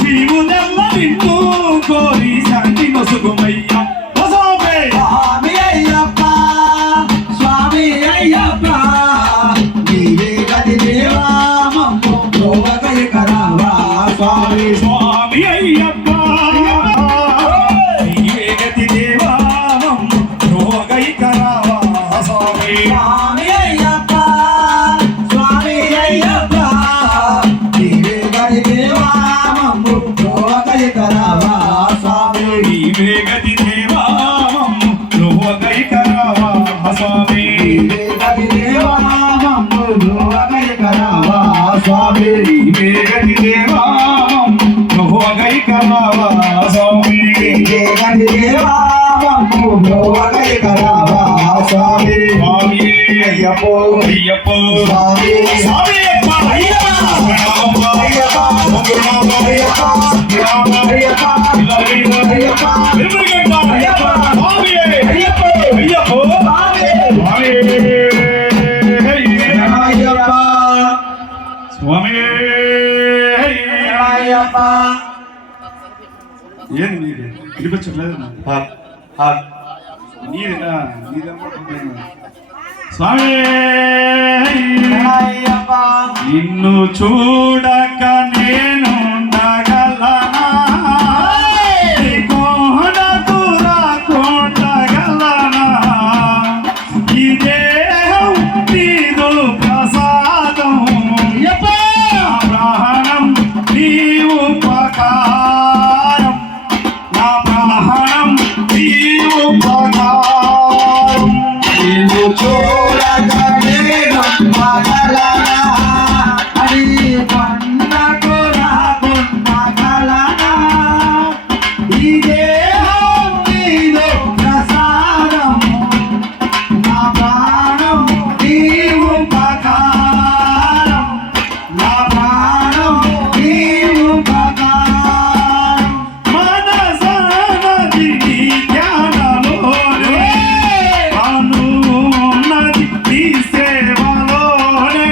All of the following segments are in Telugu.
జీవుదెల్ల నిన్ను కోరి శాంతి నొసుగుమయ్యా స్వామి అయ్యప్ప స్వామి అయ్యప్ప నీవే గది దేవా మమ్ము భోగకై కరావా స్వామి స్వామి అయ్యప్ప నీవే గతి దేవా మమ్ము భోగకై కరావా స్వామి స్వామి అయ్యప్ప స్వామి అయ్యప్ప నీవే గది దేవా మమ్ము భోగకై కరావా స్వామి నీవే గతి దేవా మమ్ము భోగకై కరావా స్వామి నీవే గది దేవా మమ్ము భోగకై కరావా స్వామి నీవే గతి దేవా మమ్ము భోగకై కరావా స్వామి నీవే గది దేవా మమ్ము భోగకై కరావా స్వామి స్వామి అయ్యప్పో అయ్యప్ప స్వామి స్వామి అయ్యప్ప ఏది నీది వినిపించట్లేదు నీదేనా స్వామి నిన్ను చూడక నేను ఉండగలనా కోహనకు రాకుండగలనా ఈ దేహం నీదు ప్రసాదం ప్రాణం నీ ఉపకారం నా ప్రాణం నీ ఉపకారం నిన్ను చూడక నేను మగలనా అని పండకు రాకుండగలనా ఈ దేహం నీదు ప్రసాదం నా ప్రాణం నీ ఉపకారం నా ప్రాణం నీ ఉపకారం మనసనది నీ ధ్యానలోనే అనున్నది నీ సేవలోనే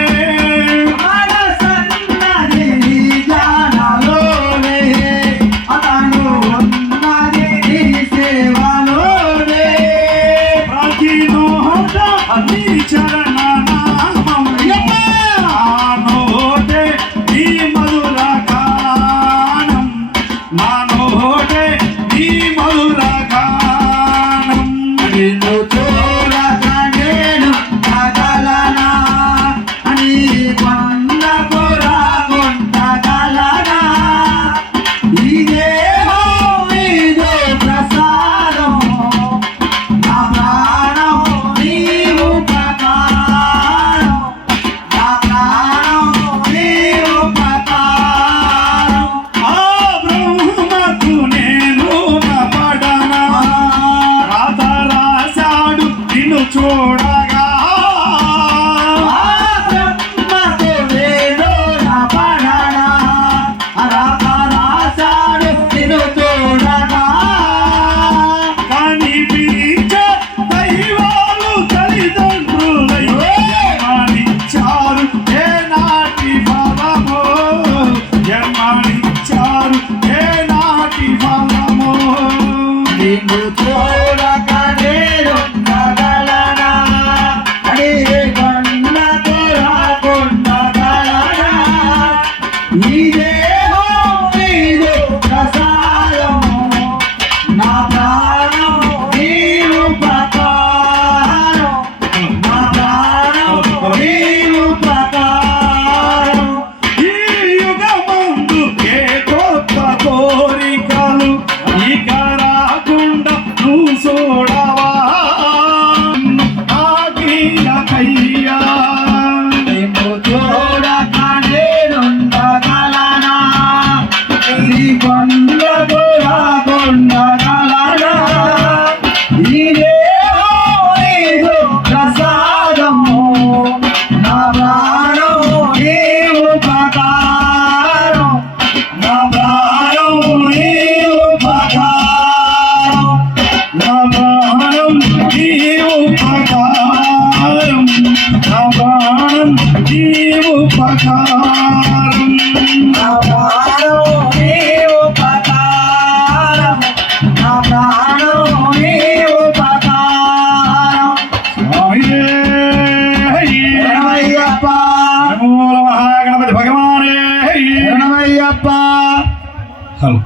ప్రాణం నీ ఉపకారం నా ప్రాణం నీ ఉపకారం నా ప్రాణం నీ ఉపకారం శరణమయ్యప్ప నమో మహాగణపతి భగవానే శరణమయ్యప్ప హలో